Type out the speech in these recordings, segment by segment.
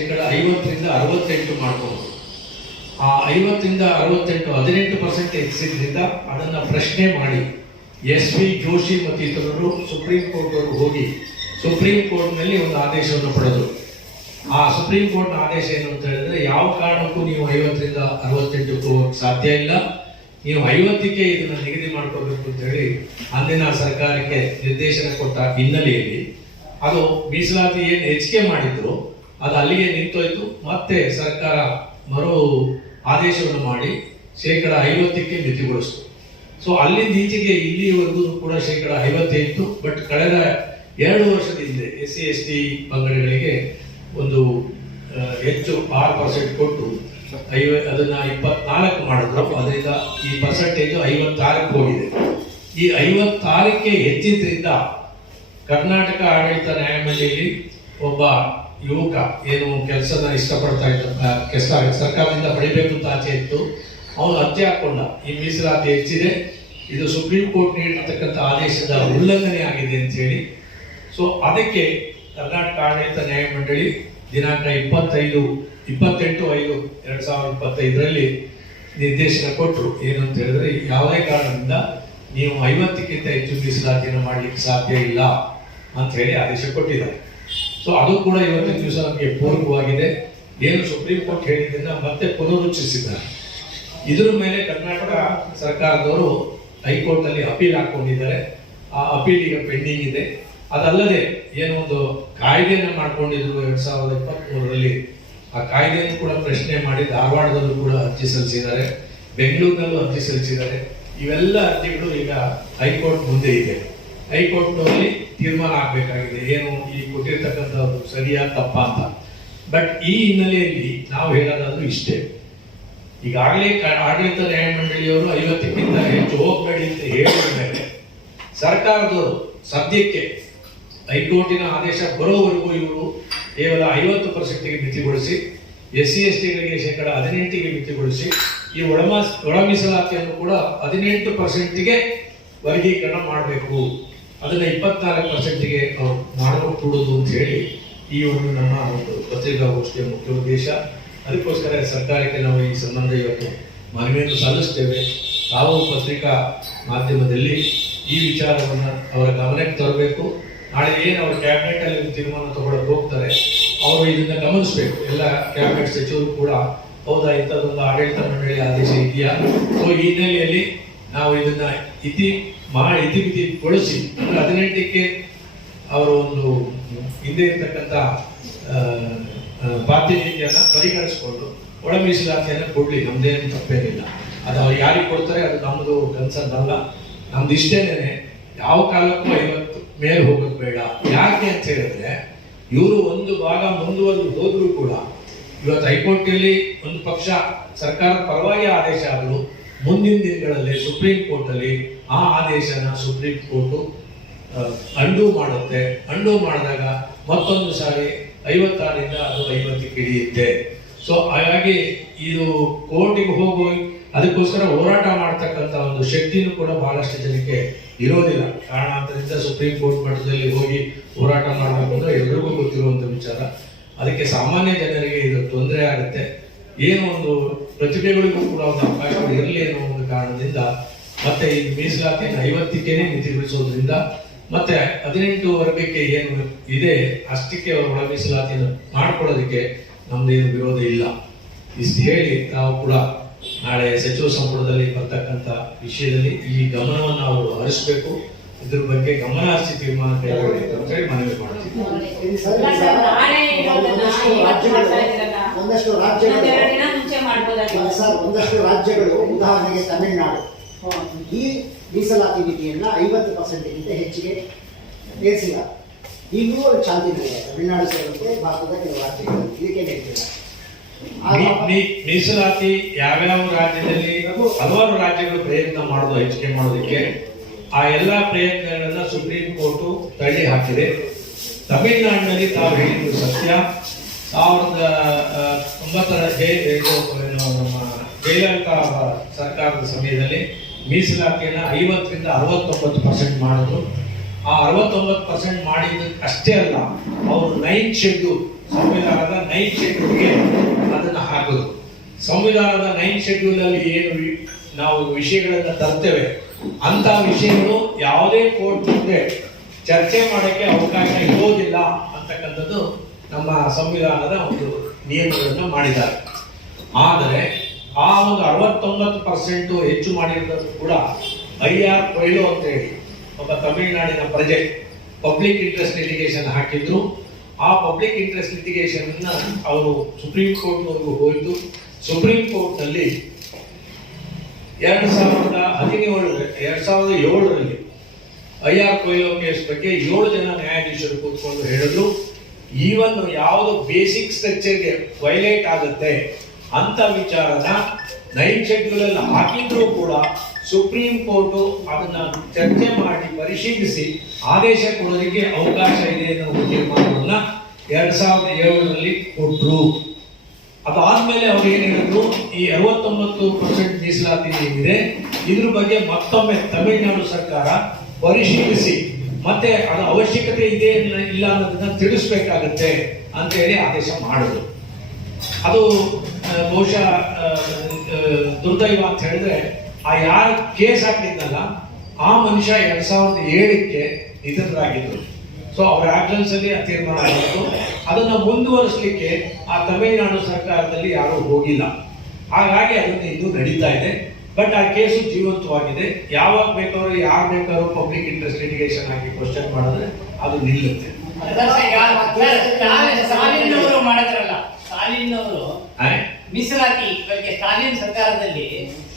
50% 68 ಮಾಡ್ಬೋದು. ಆ 50% 68 18% ಎಕ್ಸಿದ್ರಿಂದ ಅದನ್ನು ಪ್ರಶ್ನೆ ಮಾಡಿ SV ಜೋಶಿ ಮತ್ತು ಇತರರು ಸುಪ್ರೀಂ ಕೋರ್ಟ್ ಅವರು ಹೋಗಿ ಸುಪ್ರೀಂ ಕೋರ್ಟ್ನಲ್ಲಿ ಒಂದು ಆದೇಶವನ್ನು ಪಡೆದರು. ಆ ಸುಪ್ರೀಂ ಕೋರ್ಟ್ನ ಆದೇಶ ಏನು ಅಂತ ಹೇಳಿದ್ರೆ, ಯಾವ ಕಾರಣಕ್ಕೂ ನೀವು 50% 68 ಹೋಗಕ್ಕೆ ಸಾಧ್ಯ ಇಲ್ಲ, ನೀವು 50ಕ್ಕೆ ಇದನ್ನು ನಿಗದಿ ಮಾಡ್ಕೋಬೇಕು ಅಂತ ಹೇಳಿ ಅಂದಿನ ಸರ್ಕಾರಕ್ಕೆ ನಿರ್ದೇಶನ ಕೊಟ್ಟ ಹಿನ್ನೆಲೆಯಲ್ಲಿ ಅದು ಮೀಸಲಾತಿ ಏನು ಹೆಚ್ಚಿಗೆ ಮಾಡಿದ್ರು ಅದು ಅಲ್ಲಿಗೆ ನಿಂತೋಯ್ತು. ಮತ್ತೆ ಸರ್ಕಾರ ಮರು ಆದೇಶವನ್ನು ಮಾಡಿ 50%ಕ್ಕೆ ಮಿತಿಗೊಳಿಸಿತು. ಸೊ ಅಲ್ಲಿಂದ ಈಚೆಗೆ ಇಲ್ಲಿವರೆಗೂ ಕೂಡ 50 ಇತ್ತು. ಬಟ್ ಕಳೆದ 2 ವರ್ಷದ ಹಿಂದೆ SC/ST ಪಂಗಡಗಳಿಗೆ ಒಂದು ಹೆಚ್ಚು 6% ಕೊಟ್ಟು ಅದನ್ನ 24 ಮಾಡಿದ್ರು. ಅದರಿಂದ ಈ ಪರ್ಸೆಂಟೇಜ್ 56ಕ್ಕೆ ಹೋಗಿದೆ. ಈ 56ಕ್ಕೆ ಹೆಚ್ಚಿದ್ರಿಂದ ಕರ್ನಾಟಕ ಆಡಳಿತ ನ್ಯಾಯಮಂಡಳಿಯಲ್ಲಿ ಒಬ್ಬ ಯುವಕ ಏನು ಕೆಲಸನ ಇಷ್ಟಪಡ್ತಾ ಇದ್ದ, ಸರ್ಕಾರದಿಂದ ಪಡಿಬೇಕು ಅಂತ ಆಸೆ ಇತ್ತು, ಅವನು ಅರ್ಜಿ ಹಾಕೊಂಡ. ಈ ಮೀಸಲಾತಿ ಹೆಚ್ಚಿದೆ, ಇದು ಸುಪ್ರೀಂ ಕೋರ್ಟ್ ನೀಡಿರ್ತಕ್ಕಂಥ ಆದೇಶದ ಉಲ್ಲಂಘನೆ ಆಗಿದೆ ಅಂತ ಹೇಳಿ. ಸೊ ಅದಕ್ಕೆ ಕರ್ನಾಟಕ ಆಡಳಿತ ನ್ಯಾಯಮಂಡಳಿ ದಿನಾಂಕ 28/5/2025 ನಿರ್ದೇಶನ ಕೊಟ್ಟರು. ಏನು ಅಂತ ಹೇಳಿದ್ರೆ, ಯಾವುದೇ ಕಾರಣದಿಂದ ನೀವು 50ಕ್ಕಿಂತ ಹೆಚ್ಚು ಮೀಸಲಾತಿಯನ್ನು ಮಾಡಲಿಕ್ಕೆ ಸಾಧ್ಯ ಇಲ್ಲ ಅಂತ ಹೇಳಿ ಆದೇಶ ಕೊಟ್ಟಿದ್ದಾರೆ. ಸೊ ಅದು ಕೂಡ ಇವತ್ತಿನ ದಿವಸ ನಮಗೆ ಪೂರಕವಾಗಿದೆ. ಏನು ಸುಪ್ರೀಂ ಕೋರ್ಟ್ ಹೇಳಿದ್ದನ್ನ ಮತ್ತೆ ಪುನರುಚ್ಚರಿಸಿದ್ದಾರೆ. ಇದರ ಮೇಲೆ ಕರ್ನಾಟಕ ಸರ್ಕಾರದವರು ಹೈಕೋರ್ಟ್ ಅಲ್ಲಿ ಅಪೀಲ್ ಹಾಕೊಂಡಿದ್ದಾರೆ. ಆ ಅಪೀಲ್ ಈಗ ಪೆಂಡಿಂಗ್ ಇದೆ. ಅದಲ್ಲದೆ ಏನೋ ಒಂದು ಕಾಯ್ದೆಯನ್ನು ಮಾಡ್ಕೊಂಡಿದ್ರು 2023ರಲ್ಲಿ. ಆ ಕಾಯ್ದೆಯನ್ನು ಕೂಡ ಪ್ರಶ್ನೆ ಮಾಡಿ ಧಾರವಾಡದಲ್ಲೂ ಕೂಡ ಅರ್ಜಿ ಸಲ್ಲಿಸಿದ್ದಾರೆ, ಬೆಂಗಳೂರಿನಲ್ಲೂ ಅರ್ಜಿ ಸಲ್ಲಿಸಿದ್ದಾರೆ. ಇವೆಲ್ಲ ಅರ್ಜಿಗಳು ಈಗ ಹೈಕೋರ್ಟ್ ಮುಂದೆ ಇದೆ. ಹೈಕೋರ್ಟ್ನಲ್ಲಿ ತೀರ್ಮಾನ ಆಗಬೇಕಾಗಿದೆ, ಏನು ಈ ಕೊಟ್ಟಿರ್ತಕ್ಕಂಥದ್ದು ಸರಿಯಾ ತಪ್ಪಾ ಅಂತ. ಬಟ್ ಈ ಹಿನ್ನೆಲೆಯಲ್ಲಿ ನಾವು ಹೇಳೋದಾದ್ರೂ ಇಷ್ಟೇ, ಈಗಾಗಲೇ ಆಡಳಿತ ನ್ಯಾಯಮಂಡಳಿಯವರು 50ಕ್ಕಿಂತ ಹೆಚ್ಚು ಹೋಗಬೇಡಿ ಅಂತ ಹೇಳಿದ ಮೇಲೆ ಸರ್ಕಾರದವರು ಸದ್ಯಕ್ಕೆ ಹೈಕೋರ್ಟಿನ ಆದೇಶ ಬರೋವರೆಗೂ ಇವರು ಕೇವಲ 50%ಗೆ ಮಿತಿಗೊಳಿಸಿ, SC/STಗಳಿಗೆ 18%ಗೆ ಮಿತಿಗೊಳಿಸಿ, ಈ ಒಳ ಮೀಸಲಾತಿಯನ್ನು ಕೂಡ 18%ಗೆ ವರ್ಗೀಕರಣ ಮಾಡಬೇಕು, ಅದನ್ನ 24%ಗೆ ಮಾಡಿಕೊಡುವುದು ಅಂತ ಹೇಳಿ ಈ ಒಂದು ನಮ್ಮ ಒಂದು ಪತ್ರಿಕಾಗೋಷ್ಠಿಯ ಮುಖ್ಯ ಉದ್ದೇಶ. ಅದಕ್ಕೋಸ್ಕರ ಸರ್ಕಾರಕ್ಕೆ ನಾವು ಈ ಸಂಬಂಧ ಇವತ್ತು ಮನವಿಯನ್ನು ಸಲ್ಲಿಸ್ತೇವೆ. ತಾವು ಪತ್ರಿಕಾ ಮಾಧ್ಯಮದಲ್ಲಿ ಈ ವಿಚಾರವನ್ನು ಅವರ ಗಮನಕ್ಕೆ ತರಬೇಕು. ನಾಳೆ ಏನು ಅವರು ಕ್ಯಾಬಿನೆಟ್ ಅಲ್ಲಿ ತೀರ್ಮಾನ ತಗೊಳ್ಳೋಕೆ ಹೋಗ್ತಾರೆ, ಅವರು ಇದನ್ನ ಗಮನಿಸಬೇಕು. ಎಲ್ಲ ಕ್ಯಾಬಿನೆಟ್ ಸಚಿವರು ಕೂಡ ಹೌದಾ ಇಂಥದ್ದೊಂದು ಆಡಳಿತ ಮಂಡಳಿ ಆದೇಶ ಇದೆಯಾ, ಸೊ ಈ ಹಿನ್ನೆಲೆಯಲ್ಲಿ ನಾವು ಇದನ್ನ ಇತಿಮಿತಿಗೊಳಿಸಿ 18ಕ್ಕೆ ಅವರು ಒಂದು ಹಿಂದೆ ಇರ್ತಕ್ಕಂಥ ಪ್ರಾತಿನಿಧ್ಯನ ಪರಿಗಣಿಸಿಕೊಂಡು ಒಳ ಮೀಸಲಾತಿಯನ್ನು ಕೊಡ್ಲಿ, ನಮ್ದೇನು ತಪ್ಪೇನಿಲ್ಲ. ಅದು ಅವ್ರು ಯಾರಿಗೆ ಕೊಡ್ತಾರೆ ಅದು ನಮ್ಮದು ಕನ್ಸರ್ನ್ ಅಲ್ಲ. ನಮ್ದು ಇಷ್ಟೇನೆ, ಯಾವ ಕಾಲಕ್ಕೂ 50 ಮೇಲೆ ಹೋಗೋದು ಬೇಡ. ಯಾಕೆ ಅಂತ ಹೇಳಿದ್ರೆ, ಇವರು ಒಂದು ಭಾಗ ಮುಂದುವರೆದು ಹೋದ್ರು ಕೂಡ ಇವತ್ತು ಹೈಕೋರ್ಟಲ್ಲಿ ಒಂದು ಪಕ್ಷ ಸರ್ಕಾರದ ಪರವಾಗಿ ಆದೇಶ ಆದರೂ ಮುಂದಿನ ದಿನಗಳಲ್ಲಿ ಸುಪ್ರೀಂ ಕೋರ್ಟ್ ಅಲ್ಲಿ ಆ ಆದೇಶನ ಸುಪ್ರೀಂ ಕೋರ್ಟ್ ಅಂಡು ಮಾಡುತ್ತೆ. ಅಂಡು ಮಾಡಿದಾಗ ಮತ್ತೊಂದು ಸಾರಿ 56ರಿಂದ ಅದು 50ಕ್ಕೆ ಇಳಿಯುತ್ತೆ. ಸೊ ಹಾಗಾಗಿ ಇದು ಕೋರ್ಟಿಗೆ ಹೋಗಿ ಅದಕ್ಕೋಸ್ಕರ ಹೋರಾಟ ಮಾಡ್ತಕ್ಕಂಥ ಒಂದು ಶಕ್ತಿನೂ ಕೂಡ ಬಹಳಷ್ಟು ಜನಕ್ಕೆ ಇರೋದಿಲ್ಲ. ಕಾರಣಾಂತರದಿಂದ ಸುಪ್ರೀಂ ಕೋರ್ಟ್ ಮಟ್ಟದಲ್ಲಿ ಹೋಗಿ ಹೋರಾಟ ಮಾಡಬೇಕು ಅಂದ್ರೆ ಎಲ್ರಿಗೂ ಗೊತ್ತಿರುವಂಥ ವಿಚಾರ. ಅದಕ್ಕೆ ಸಾಮಾನ್ಯ ಜನರಿಗೆ ಇದು ತೊಂದರೆ ಆಗುತ್ತೆ. ಏನು ಒಂದು ಪ್ರತಿಭೆಗಳಿಗೂ ಕೂಡ ಒಂದು ಅವಕಾಶಗಳು ಇರಲಿ ಅನ್ನೋ ಒಂದು ಕಾರಣದಿಂದ ಮತ್ತೆ ಈ ಮೀಸಲಾತಿಯನ್ನು 50ಕ್ಕೆ ಮಿತಿಗೊಳಿಸೋದ್ರಿಂದ ಮತ್ತೆ 18 ವರ್ಗಕ್ಕೆ ಏನು ಇದೆ ಅಷ್ಟಕ್ಕೆ ಒಳ ಮೀಸಲಾತಿಯನ್ನು ಮಾಡ್ಕೊಳ್ಳೋದಕ್ಕೆ ನಮ್ದೇನು ವಿರೋಧ ಇಲ್ಲ. ಇಷ್ಟು ಹೇಳಿ ನಾವು ಕೂಡ ನಾಳೆ ಸಚಿವ ಸಂಪುಟದಲ್ಲಿ ಬರ್ತಕ್ಕಂಥ ವಿಷಯದಲ್ಲಿ ಈ ಗಮನವನ್ನು ಅವರು ಹರಿಸಬೇಕು, ಇದ್ರ ಬಗ್ಗೆ ಗಮನ ಹರಿಸಿ ತೀರ್ಮಾನ ಕೈಗೊಳ್ಳಬೇಕು ಅಂತ ಹೇಳಿ ಮನವಿ ಮಾಡ್ತೀವಿ. ಒಂದಷ್ಟು ರಾಜ್ಯಗಳು ಉದಾಹರಣೆಗೆ ತಮಿಳುನಾಡು ಈ ಮೀಸಲಾತಿ ಮಿತಿಯನ್ನ 50%ಗಿಂತ ಹೆಚ್ಚಿಗೆ ಏರಿಸಿಲ್ಲ. ಈಗಲೂ ಚಾಲ್ತಿನಲ್ಲಿದೆ. ತಮಿಳುನಾಡು ಸೇರಿದಂತೆ ಭಾರತದ ಕೆಲವು ರಾಜ್ಯಗಳು ಇದಕ್ಕೆ ನೀಡ್ತಿಲ್ಲ. ಮೀಸಲಾತಿ ಯಾವ್ಯಾವ ರಾಜ್ಯದಲ್ಲಿ ಹಲವಾರು ರಾಜ್ಯಗಳು ಪ್ರಯತ್ನ ಮಾಡೋದು ಹೆಚ್ಚಿಗೆ ಮಾಡೋದಕ್ಕೆ, ಆ ಎಲ್ಲ ಪ್ರಯತ್ನಗಳನ್ನ ಸುಪ್ರೀಂ ಕೋರ್ಟ್ ತಳ್ಳಿ ಹಾಕಿದೆ. ತಮಿಳುನಾಡಿನಲ್ಲಿ ತಾವು ಹೇಳಿದ್ದು ಸತ್ಯ. 1990ರ ನಮ್ಮ ಜಯಲಲಿತಾ ಸರ್ಕಾರದ ಸಮಯದಲ್ಲಿ ಮೀಸಲಾತಿಯನ್ನು 50ರಿಂದ 69% ಮಾಡಿದ್ರು. ಆ 69% ಮಾಡಿದ ಅಷ್ಟೇ ಅಲ್ಲ, ಅವರು 9th ಶೆಡ್ಯೂಲ್ ಸಂವಿಧಾನದ 9th ಶೆಡ್ಯೂಲ್ಗೆ ಅದನ್ನು ಹಾಕೋದು. ಸಂವಿಧಾನದ 9th ಶೆಡ್ಯೂಲ್ ಅಲ್ಲಿ ಏನು ನಾವು ವಿಷಯಗಳನ್ನ ತರ್ತೇವೆ ಅಂತ ವಿಷಯಗಳು ಯಾವುದೇ ಕೋರ್ಟ್ ಮುಂದೆ ಚರ್ಚೆ ಮಾಡಕ್ಕೆ ಅವಕಾಶ ಇರೋದಿಲ್ಲ ಅಂತಕ್ಕಂಥದ್ದು ನಮ್ಮ ಸಂವಿಧಾನದ ಒಂದು ನಿಯಮಗಳನ್ನು ಮಾಡಿದ್ದಾರೆ. ಆದರೆ ಆ ಒಂದು 69% ಹೆಚ್ಚು ಮಾಡಿರೋದು ಕೂಡ IR ಕೊಯ್ಲು ಅಂತ ಹೇಳಿ ಒಬ್ಬ ತಮಿಳುನಾಡಿನ ಪ್ರಜೆ ಪಬ್ಲಿಕ್ ಇಂಟ್ರೆಸ್ಟ್ ಲಿಟಿಗೇಷನ್ ಹಾಕಿದ್ರು. ಆ ಪಬ್ಲಿಕ್ ಇಂಟ್ರೆಸ್ಟ್ ಲಿಟಿಗೇಷನ್ ಅವರು ಸುಪ್ರೀಂ ಕೋರ್ಟ್ವರೆಗೂ ಹೋಯಿತು. ಸುಪ್ರೀಂ ಕೋರ್ಟ್ ನಲ್ಲಿ 2017ರಲ್ಲಿ IR ಕೊಯ್ಲು ಕೇಸ್ ಬಗ್ಗೆ 7 ಜನ ನ್ಯಾಯಾಧೀಶರು ಕೂತ್ಕೊಂಡು ಹೇಳಿದ್ರು, ಈವನ್ ಯಾವುದು ಬೇಸಿಕ್ ಸ್ಟ್ರಕ್ಚರ್ಗೆ ವೈಲೇಟ್ ಆಗುತ್ತೆ ಅಂತ ವಿಚಾರನ 9th ಶೆಡ್ಯೂಲ್ ಅಲ್ಲಿ ಹಾಕಿದ್ರು ಕೂಡ ಸುಪ್ರೀಂ ಕೋರ್ಟ್ ಅದನ್ನ ಚರ್ಚೆ ಮಾಡಿ ಪರಿಶೀಲಿಸಿ ಆದೇಶ ಕೊಡೋದಕ್ಕೆ ಅವಕಾಶ ಇದೆ ಅನ್ನೋ ತೀರ್ಮಾನವನ್ನ 2007ರಲ್ಲಿ ಕೊಟ್ಟರು. ಅದಾದ್ಮೇಲೆ ಅವ್ರು ಏನ್ ಹೇಳಿದ್ರು, ಈ 69% ಮೀಸಲಾತಿ ಏನಿದೆ ಇದ್ರ ಬಗ್ಗೆ ಮತ್ತೊಮ್ಮೆ ತಮಿಳುನಾಡು ಸರ್ಕಾರ ಪರಿಶೀಲಿಸಿ ಮತ್ತೆ ಅದರ ಅವಶ್ಯಕತೆ ಇದೆ ಇಲ್ಲ ಅನ್ನೋದನ್ನ ತಿಳಿಸ್ಬೇಕಾಗತ್ತೆ ಅಂತ ಹೇಳಿ ಆದೇಶ ಮಾಡಿದ್ರು. ಅದು ಬಹುಶಃ ದುರ್ದೈವ ಅಂತ ಹೇಳಿದ್ರೆ ಆ ಯಾರು ಕೇಸ್ ಹಾಕಿದ್ನಲ್ಲ ಆ ಮನುಷ್ಯ 2007ಕ್ಕೆ ನಿಧನರಾಗಿದ್ರು. ಸೊ ಅವರ ಆಬ್ಸೆನ್ಸ್ ಅಲ್ಲಿ ಆ ತೀರ್ಮಾನ ಆಗಿತ್ತು. ಅದನ್ನ ಮುಂದುವರಿಸಲಿಕ್ಕೆ ಆ ತಮಿಳುನಾಡು ಸರ್ಕಾರದಲ್ಲಿ ಯಾರೂ ಹೋಗಿಲ್ಲ. ಹಾಗಾಗಿ ಅದನ್ನ ಇನ್ನೂ ನಡೀತಾ ಇದೆ. ಬಟ್ ಆ ಕೇಸು ಜೀವಂತವಾಗಿದೆ. ಯಾವಾಗ ಬೇಕಾದ್ರೂ ಯಾರು ಬೇಕಾದ್ರೂ ಪಬ್ಲಿಕ್ ಇಂಟ್ರೆಸ್ಟ್ ಲಿಟಿಗೇಷನ್ ಆಗಿ ಕ್ವಶನ್ ಮಾಡಿದ್ರೆ ಅದು ನಿಲ್ಲುತ್ತೆ. ಸ್ಟಾಲಿನ್ ಮಾಡಿದ್ರಲ್ಲ, ಸ್ಟಾಲಿನ್ ಅವರು ಮೀಸಲಾತಿ ಬಗ್ಗೆ ಸ್ಟಾಲಿನ್ ಸರ್ಕಾರದಲ್ಲಿ